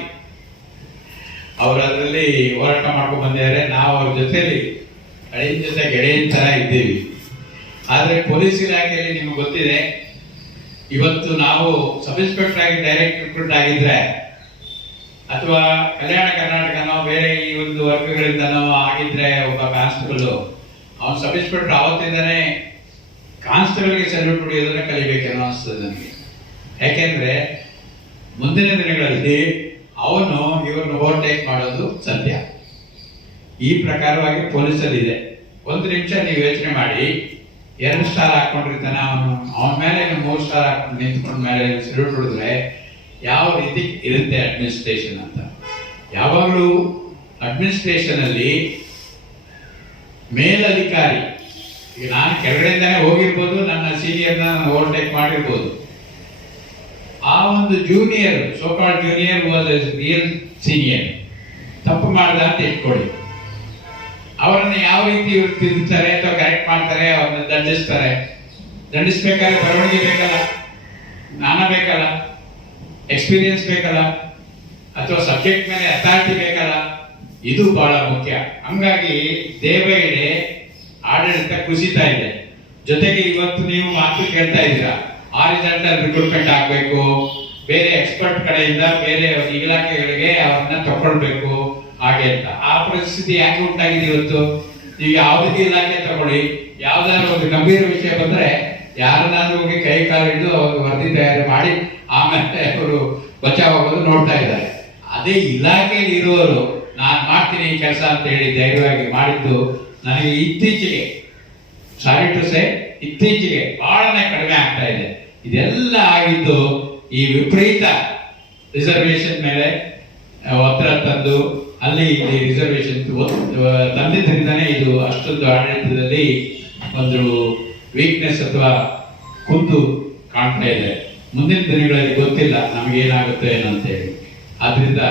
ಅವರು ಅದರಲ್ಲಿ ಹೋರಾಟ ಮಾಡ್ಕೊಂಡು ಬಂದಿದ್ದಾರೆ. ನಾವು ಅವ್ರ ಜೊತೆಲಿ ಹಳೆಯ ಜೊತೆ ಗೆಳೆಯನ ತರ ಇದ್ದೀವಿ. ಆದ್ರೆ ಪೊಲೀಸ್ ಇಲಾಖೆಯಲ್ಲಿ ನಿಮ್ಗೆ ಗೊತ್ತಿದೆ, ಇವತ್ತು ನಾವು ಸಬ್ ಇನ್ಸ್ಪೆಕ್ಟರ್ ಆಗಿ ಡೈರೆಕ್ಟ್ ರಿಕ್ರೂಟ್ ಆಗಿದ್ರೆ ಅಥವಾ ಕಲ್ಯಾಣ ಕರ್ನಾಟಕನೋ ಬೇರೆ ಈ ಒಂದು ವರ್ಗಗಳಿಂದನೋ ಆಗಿದ್ರೆ ಒಬ್ಬ ಕಾನ್ಸ್ಟೇಬಲ್, ಅವನು ಸಬ್ ಇನ್ಸ್ಪೆಕ್ಟರ್ ಆವತ್ತಿಂದಾನೆ ಕಾನ್ಸ್ಟೇಬಲ್ಗೆ ಸಲ್ಯೂಟ್ ಹೊಡೆಯೋದನ್ನ ಕಲಿಬೇಕೇನೋ ಅನಿಸ್ತದೆ ನನಗೆ. ಯಾಕೆಂದ್ರೆ ಮುಂದಿನ ದಿನಗಳಲ್ಲಿ ಅವನು ಇವ್ರನ್ನ ಓವರ್ಟೇಕ್ ಮಾಡೋದು ಸತ್ಯ. ಈ ಪ್ರಕಾರವಾಗಿ ಪೊಲೀಸಲ್ಲಿ ಇದೆ. 1 ನಿಮಿಷ ನೀವು ಯೋಚನೆ ಮಾಡಿ, 2 ಸ್ಟಾರ್ ಹಾಕೊಂಡಿರ್ತಾನೆ ಅವನ ಮೇಲೆ 3 ಸ್ಟಾರ್ ಹಾಕೊಂಡು ನಿಂತ್ಕೊಂಡ ಮೇಲೆ ಸಲ್ಯೂಟ್ ಹೊಡೆದ್ರೆ ಯಾವ ರೀತಿ ಇರುತ್ತೆ ಅಡ್ಮಿನಿಸ್ಟ್ರೇಷನ್ ಅಂತ. ಯಾವಾಗಲೂ ಅಡ್ಮಿನಿಸ್ಟ್ರೇಷನ್ ಅಲ್ಲಿ ಮೇಲಧಿಕಾರಿ, ಈಗ ನಾನು ಕೆಳಗಡೆಯಿಂದಾನೆ ಹೋಗಿರ್ಬೋದು, ನನ್ನ ಸೀನಿಯರ್ನ ಓವರ್ಟೇಕ್ ಮಾಡಿರ್ಬೋದು, ಆ ಒಂದು junior, so-called junior was real senior, ತಪ್ಪು ಮಾಡ್ದ ಅಂತ ಇಟ್ಕೊಳ್ಳಿ. ಅವರನ್ನು ಯಾವ ರೀತಿ ಇವ್ರು ತಿದ್ದುತ್ತಾರೆ ಅಥವಾ ಕರೆಕ್ಟ್ ಮಾಡ್ತಾರೆ, ಅವ್ರನ್ನ ದಂಡಿಸ್ತಾರೆ. ದಂಡಿಸ್ಬೇಕಾದ್ರೆ ಬರವಣಿಗೆ ಬೇಕಲ್ಲ, ಜ್ಞಾನ ಬೇಕಲ್ಲ, ಎಕ್ಸ್ಪೀರಿಯನ್ಸ್ ಬೇಕಲ್ಲ, ಅಥವಾ ಸಬ್ಜೆಕ್ಟ್ ಮೇಲೆ ಅಥಾರಿಟಿ ಬೇಕಲ್ಲ, ಇದು ಬಹಳ ಮುಖ್ಯ. ಹಂಗಾಗಿ ದೇವೈಡೆ ಆಡಳಿತ ಕುಸಿತಾ ಇದೆ. ಜೊತೆಗೆ ಇವತ್ತು ನೀವು ಮಾತು ಕೇಳ್ತಾ ಇದ್ದೀರಾ, ಹಾರಿಜಾಂಟಲ್ ರಿಕ್ರೂಟ್ಮೆಂಟ್ ಆಗಬೇಕು, ಬೇರೆ ಎಕ್ಸ್ಪರ್ಟ್ ಕಡೆಯಿಂದ ಬೇರೆ ಇಲಾಖೆಗಳಿಗೆ ಅವ್ರನ್ನ ತಗೊಳ್ಬೇಕು ಹಾಗೆ ಅಂತ. ಆ ಪರಿಸ್ಥಿತಿ ಯಾಕೆ ಉಂಟಾಗಿದೆ ಇವತ್ತು? ನೀವು ಯಾವುದೇ ಇಲಾಖೆ ತಗೊಳ್ಳಿ, ಯಾವ್ದಾದ್ರು ಒಂದು ಗಂಭೀರ ವಿಷಯ ಬಂದ್ರೆ ಯಾರನ್ನಾದ್ರೂ ಹೋಗಿ ಕೈ ಕಾಲು ಹಿಡಿದು ಅವ್ರು ವರದಿ ತಯಾರಿ ಮಾಡಿ ಆಮೇಲೆ ಅವರು ಬಚಾವ್ ಆಗೋದು ನೋಡ್ತಾ ಇದ್ದಾರೆ. ಅದೇ ಇಲಾಖೆಯಲ್ಲಿ ಇರುವವರು ನಾನು ಮಾಡ್ತೀನಿ ಈ ಕೆಲಸ ಅಂತ ಹೇಳಿ ಧೈರ್ಯವಾಗಿ ಮಾಡಿದ್ದು ನನಗೆ ಇತ್ತೀಚೆಗೆ, ಸಾರಿ ಟು ಸೇ, ಇತ್ತೀಚೆಗೆ ಬಹಳನೇ ಕಡಿಮೆ ಆಗ್ತಾ ಇದೆ. ಇದೆಲ್ಲ ಆಗಿದ್ದು ಈ ವಿಪರೀತ ರಿಸರ್ವೇಶನ್ ಮೇಲೆ ಒತ್ತಡ ತಂದು ಅಲ್ಲಿ ಇಲ್ಲಿ ರಿಸರ್ವೇಶನ್ ತಂದಿದ್ದರಿಂದನೇ ಇದು ಅಷ್ಟೊಂದು ಆಡಳಿತದಲ್ಲಿ ಒಂದು ವೀಕ್ನೆಸ್ ಅಥವಾ ಕುಂದು ಕಾಣ್ತಾ ಇದೆ. ಮುಂದಿನ ದಿನಗಳಲ್ಲಿ ಗೊತ್ತಿಲ್ಲ ನಮಗೇನಾಗುತ್ತೆ ಏನೋ ಅಂತ ಹೇಳಿ. ಆದ್ರಿಂದ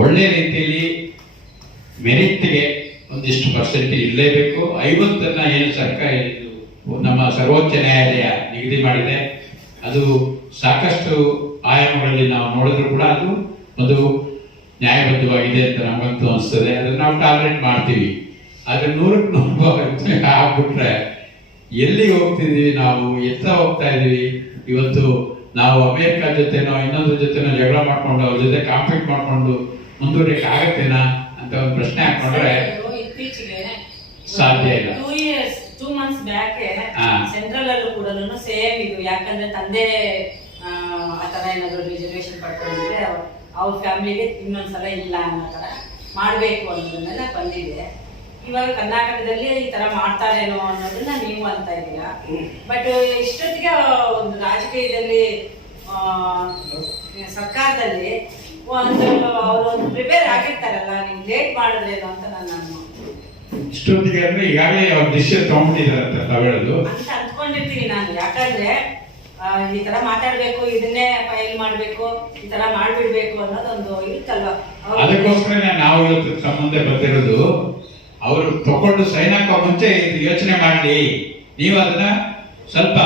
ಒಳ್ಳೆ ರೀತಿಯಲ್ಲಿ ಮೆರಿಟ್ಗೆ ಒಂದಿಷ್ಟು ಪರ್ಸೆಂಟೇಜ್ ಇರಲೇಬೇಕು. 50 ಏನು ಸರ್ಕಾರ ನಮ್ಮ ಸರ್ವೋಚ್ಚ ನ್ಯಾಯಾಲಯ ನಿಗದಿ ಮಾಡಿದೆ, ಅದು ಸಾಕಷ್ಟು ಆಯಾಮಗಳಲ್ಲಿ ನಾವು ನೋಡಿದ್ರು ಕೂಡ ಅದು ಒಂದು ನ್ಯಾಯಬದ್ಧವಾಗಿದೆ ಅಂತ ನಮಗಂತೂ ಅನಿಸ್ತದೆ. ಅದನ್ನು ನಾವು ಟಾಲರೇಟ್ ಮಾಡ್ತೀವಿ. ಆದ್ರೆ 100% ಆಗ್ಬಿಟ್ರೆ ಎಲ್ಲಿಗೆ ಹೋಗ್ತಿದೀವಿ, ನಾವು ಎತ್ತ ಹೋಗ್ತಾ ಇದೀವಿ? ಇವತ್ತು ನಾವು ಅಮೆರಿಕ ಜೊತೆನೋ ಇನ್ನೊಂದ್ರ ಜೊತೆನೋ ಜಗಳ ಮಾಡ್ಕೊಂಡು ಅವ್ರ ಜೊತೆ ಕಾಂಪೀಟ್ ಮಾಡ್ಕೊಂಡು ಮುಂದುವರಿಯಕ್ಕೆ ಆಗತ್ತೇನಾ ಅಂತ ಒಂದು ಪ್ರಶ್ನೆ ಹಾಕೊಂಡ್ರೆ ಸಾಧ್ಯ ಇಲ್ಲ. 2 months ಬ್ಯಾಕ್ ಸೆಂಟ್ರಲ್ ಅಲ್ಲೂ ಕೂಡ ಸೇಮ್ ಇದು, ಯಾಕಂದ್ರೆ ತಂದೆ ಆತರ ಏನಾದ್ರು ರಿಸರ್ವೇಶನ್ ಪಡ್ಕೊಂಡಿದ್ರೆ ಅವ್ರ ಫ್ಯಾಮಿಲಿಗೆ ಇನ್ನೊಂದ್ಸಲ ಇಲ್ಲ ಅನ್ನೋ ತರ ಮಾಡ್ಬೇಕು ಅನ್ನೋದನ್ನೆಲ್ಲ ಬಂದಿದೆ. ಇವಾಗ ಕರ್ನಾಟಕದಲ್ಲಿ ಈ ತರ ಮಾಡ್ತಾರೇನೋ ಅನ್ನೋದನ್ನ ನೀವು ಅಂತ ಇದ್ದೀರಾ. ಬಟ್ ಇಷ್ಟೊತ್ತಿಗೆ ಒಂದು ರಾಜಕೀಯದಲ್ಲಿ ಸರ್ಕಾರದಲ್ಲಿ ಅವ್ರೊಂದು ಪ್ರಿಪೇರ್ ಆಗಿರ್ತಾರಲ್ಲ, ನೀವು ಲೇಟ್ ಮಾಡಿದ್ರೇನೋ ಅಂತ ನನ್ನ ಇಷ್ಟೊತ್ತಿಗೆ ಅಂದ್ರೆ ಈಗಾಗಲೇ ಅವ್ರ ಡಿಸಿಷನ್ ತಗೊಂಡಿದ್ದಾರೆ ಅಂತ ಹೇಳೋದು ಅಂತ ಅಂದ್ಕೊಂಡಿರ್ತೀನಿ ನಾನು. ಯಾಕಂದ್ರೆ ಈ ತರ ಮಾತಾಡ್ಬೇಕು, ಇದನ್ನೇ ಫೈಲ್ ಮಾಡ್ಬೇಕು, ಈ ತರ ಮಾಡ್ಬಿಡ್ಬೇಕು ಅನ್ನೋದೊಂದು ಇರುತ್ತಲ್ವಾ. ಅದಕ್ಕೋಸ್ಕರ ನಾವು ಇವತ್ತು ಸಂಬಂಧ ಬಂದಿರೋದು. ಅವರು ತಗೊಂಡು ಸೈನ್ ಹಾಕೋ ಮುಂಚೆ ಯೋಚನೆ ಮಾಡಿ, ನೀವು ಅದನ್ನ ಸ್ವಲ್ಪ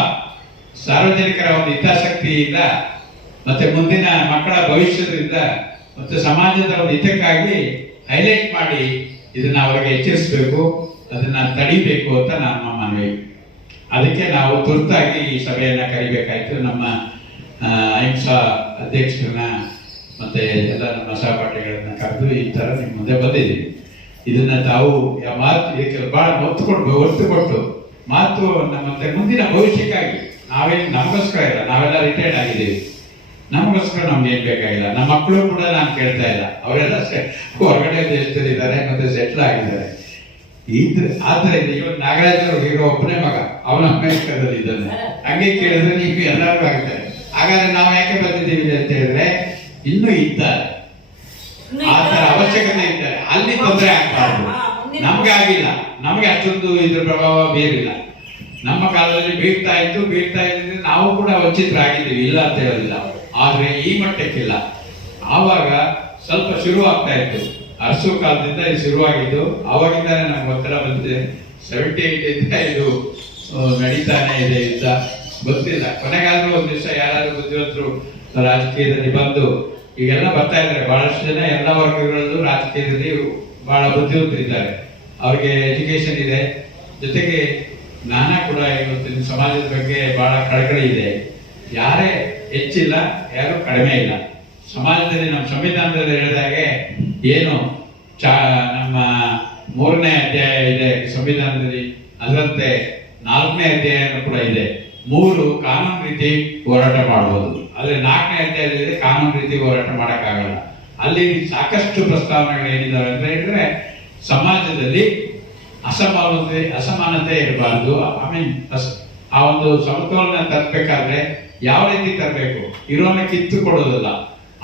ಸಾರ್ವಜನಿಕರ ಒಂದು ಹಿತಾಸಕ್ತಿಯಿಂದ ಮತ್ತೆ ಮುಂದಿನ ಮಕ್ಕಳ ಭವಿಷ್ಯದಿಂದ ಮತ್ತು ಸಮಾಜದ ಒಂದು ಹಿತಕ್ಕಾಗಿ ಹೈಲೈಟ್ ಮಾಡಿ ಇದನ್ನ ಅವರಿಗೆ ಎಚ್ಚರಿಸಬೇಕು, ಅದನ್ನ ತಡಿಬೇಕು ಅಂತ ನಮ್ಮ ಮನವಿ. ಅದಕ್ಕೆ ನಾವು ತುರ್ತಾಗಿ ಈ ಸಭೆಯನ್ನ ಕರಿಬೇಕಾಯ್ತು. ನಮ್ಮ ಅಹಿಂಸಾ ಅಧ್ಯಕ್ಷರನ್ನ ಮತ್ತೆ ಎಲ್ಲ ನಮ್ಮ ಸಹಪಾಠಿಗಳನ್ನ ಕರೆದು ಈ ತರ ನಿಮ್ಮ ಮುಂದೆ ಬಂದಿದ್ದೀವಿ. ಇದನ್ನ ತಾವು ಮಾತು ಬಹಳ ಒತ್ತು ಕೊಟ್ಟು ಮಾತು ಮತ್ತೆ ಮುಂದಿನ ಭವಿಷ್ಯಕ್ಕಾಗಿ ನಾವೇನು ನಮಗೋಸ್ಕರ ಇಲ್ಲ, ನಾವೆಲ್ಲ ರಿಟೈರ್ಡ್ ಆಗಿದ್ದೀವಿ, ನಮಗೋಸ್ಕರ ನಮ್ಗೆ ಏನ್ ಬೇಕಾಗಿಲ್ಲ. ನಮ್ಮ ಮಕ್ಕಳು ಕೂಡ ನಾನು ಕೇಳ್ತಾ ಇಲ್ಲ, ಅವರೆಲ್ಲ ಹೊರಗಡೆ ದೇಶದಲ್ಲಿ ಇದ್ದಾರೆ ಮತ್ತೆ ಸೆಟ್ಲ್ ಆಗಿದ್ದಾರೆ. ಆದ್ದರಿಂದ ಇವತ್ತು ನಾಗರಾಜ್ ಅವರು ಈಗ ಒಬ್ಬನೇ ಮಗ, ಅವನ ಅಮೆರಿಕದಲ್ಲಿ ಇದ್ದಾನೆ. ಹಂಗೆ ಕೇಳಿದ್ರೆ ನೀವು ಎಲ್ಲರಿಗೂ ಆಗ್ತಾರೆ. ಹಾಗಾದ್ರೆ ನಾವು ಯಾಕೆ ಬಂದಿದ್ದೀವಿ ಅಂತ ಹೇಳಿದ್ರೆ ಇನ್ನೂ ಇದ್ದಾರೆ, ಆ ತರ ಅವಶ್ಯಕತೆ ಇದ್ದಾರೆ, ಅಲ್ಲಿ ತೊಂದರೆ ಆಗ್ಬಾರ್ದು. ನಮ್ಗೆ ಆಗಿಲ್ಲ, ನಮ್ಗೆ ಅಷ್ಟೊಂದು ಇದ್ರ ಪ್ರಭಾವ ಬೀರಿಲ್ಲ. ನಮ್ಮ ಕಾಲದಲ್ಲಿ ಬೀಳ್ತಾ ಇದ್ರೆ ನಾವು ಕೂಡ ವಂಚಿತರಾಗಿದ್ದೀವಿ, ಇಲ್ಲ ಅಂತ ಹೇಳೋದಿಲ್ಲ. ಆದ್ರೆ ಈ ಮಟ್ಟಕ್ಕಿಲ್ಲ. ಆವಾಗ ಸ್ವಲ್ಪ ಶುರು ಆಗ್ತಾ ಇತ್ತು, ಅರಸು ಕಾಲದಿಂದ ಇದು ಶುರುವಾಗಿದ್ದು, ಆವಾಗಿಂದಾನೆ ನಮ್ಗೆ ಒತ್ತಡ ಬಂದಿದೆ. 78 ಇದು ನಡೀತಾನೆ ಇದೆ ಯುದ್ಧ. ಗೊತ್ತಿಲ್ಲ, ಕೊನೆಗಾದ್ರೂ ಒಂದ್ ದಿವಸ ಯಾರಾದ್ರೂ ಬುದ್ಧಿವಂತರು ರಾಜಕೀಯದಲ್ಲಿ ಬಂದು ಈಗೆಲ್ಲ ಬರ್ತಾ ಇದ್ದಾರೆ. ಬಹಳಷ್ಟು ಜನ ಎಲ್ಲ ವರ್ಗಗಳಲ್ಲೂ ರಾಜಕೀಯದಲ್ಲಿ ಬಹಳ ಬುದ್ಧಿವಂತರಿದ್ದಾರೆ, ಅವ್ರಿಗೆ ಎಜುಕೇಶನ್ ಇದೆ, ಜೊತೆಗೆ ಜ್ಞಾನ ಕೂಡ ಇವತ್ತಿನ ಸಮಾಜದ ಬಗ್ಗೆ ಬಹಳ ಕಳಕಳಿ ಇದೆ. ಯಾರೇ ಹೆಚ್ಚಿಲ್ಲ, ಯಾರು ಕಡಿಮೆ ಇಲ್ಲ. ಸಮಾಜದಲ್ಲಿ ನಮ್ಮ ಸಂವಿಧಾನದಲ್ಲಿ ಹೇಳಿದಾಗೆ ಏನು ನಮ್ಮ 3ನೇ ಅಧ್ಯಾಯ ಇದೆ ಸಂವಿಧಾನದಲ್ಲಿ, ಅದರಂತೆ 4ನೇ ಅಧ್ಯಾಯನೂ ಕೂಡ ಇದೆ. 3 ಕಾನೂನು ರೀತಿ ಹೋರಾಟ ಮಾಡಬಹುದು, ಆದ್ರೆ 4ನೇ ಅಧ್ಯಾಯದಲ್ಲಿ ಕಾನೂನು ರೀತಿ ಹೋರಾಟ ಮಾಡಕ್ಕಾಗಲ್ಲ. ಅಲ್ಲಿ ಸಾಕಷ್ಟು ಪ್ರಸ್ತಾವನೆಗಳು ಏನಿದಾವೆ ಅಂತ ಹೇಳಿದ್ರೆ, ಸಮಾಜದಲ್ಲಿ ಅಸಮಾನತೆ ಇರಬಾರ್ದು. ಆ ಒಂದು ಸಮತೋಲನ ತರಬೇಕಾದ್ರೆ ಯಾವ ರೀತಿ ತರಬೇಕು, ಇರೋನ ಕಿತ್ತು ಕೊಡೋದಲ್ಲ,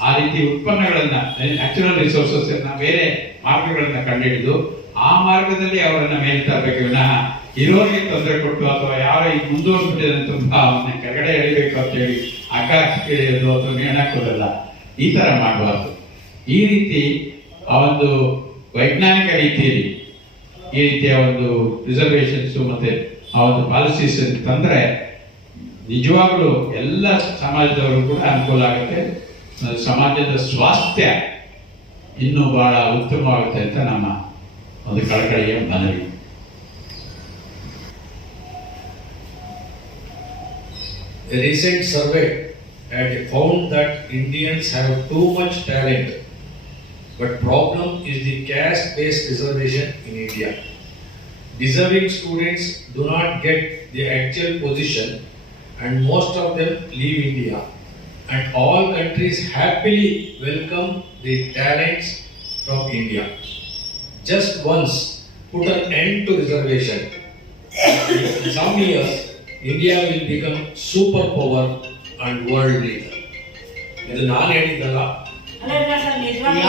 ಆ ರೀತಿ ಉತ್ಪನ್ನಗಳನ್ನ, ನ್ಯಾಚುರಲ್ ರಿಸೋರ್ಸಸ್ ಬೇರೆ ಮಾರ್ಗಗಳನ್ನ ಕಂಡುಹಿಡಿದು ಆ ಮಾರ್ಗದಲ್ಲಿ ಅವರನ್ನ ಮೇಲೆ ತರಬೇಕು. ವಿನಃ ಇರೋರಿಗೆ ತೊಂದರೆ ಕೊಟ್ಟು ಅಥವಾ ಯಾವ ಮುಂದುವರೆದ್ಬಿಟ್ಟಿದೆ ತುಂಬಾ ಅವನ್ನ ಕೆಳಗಡೆ ಎಳಿಬೇಕು ಅಂತ ಹೇಳಿ ಆಕಾಶಕ್ಕೆ ಎಳೆಯೋದು ಅಥವಾ ನೇಣಾಕೋದಲ್ಲ, ಈ ತರ ಮಾಡಬಾರ್ದು. ಈ ರೀತಿ ಆ ಒಂದು ವೈಜ್ಞಾನಿಕ ರೀತಿಯಲ್ಲಿ ಈ ರೀತಿಯ ಒಂದು ರಿಸರ್ವೇಶನ್ಸ್ ಮತ್ತೆ ಆ ಒಂದು ಪಾಲಿಸೀಸ್ ತಂದ್ರೆ ನಿಜವಾಗ್ಲೂ ಎಲ್ಲ ಸಮಾಜದವರು ಕೂಡ ಅನುಕೂಲ ಆಗುತ್ತೆ. ಸಮಾಜದ ಸ್ವಾಸ್ಥ್ಯ ಇನ್ನೂ ಬಹಳ ಉತ್ತಮವಾಗುತ್ತೆ ಅಂತ ನಮ್ಮ ಒಂದು ಕಳಕಳಿಯ ಮನವಿ. A recent survey had found that Indians have too much talent, but problem is the caste-based reservation in India. Deserving students do not get the actual position, and most of them leave India. And all countries happily welcome the talents from India. Just once put an end to reservation. In some years, India will become superpower and world leader. ಇದು ನಾನು ಹೇಳಿದ್ದಲ್ಲ. ಅಲ್ಲ sir, ನಿಜವಾಗ್ಲೂ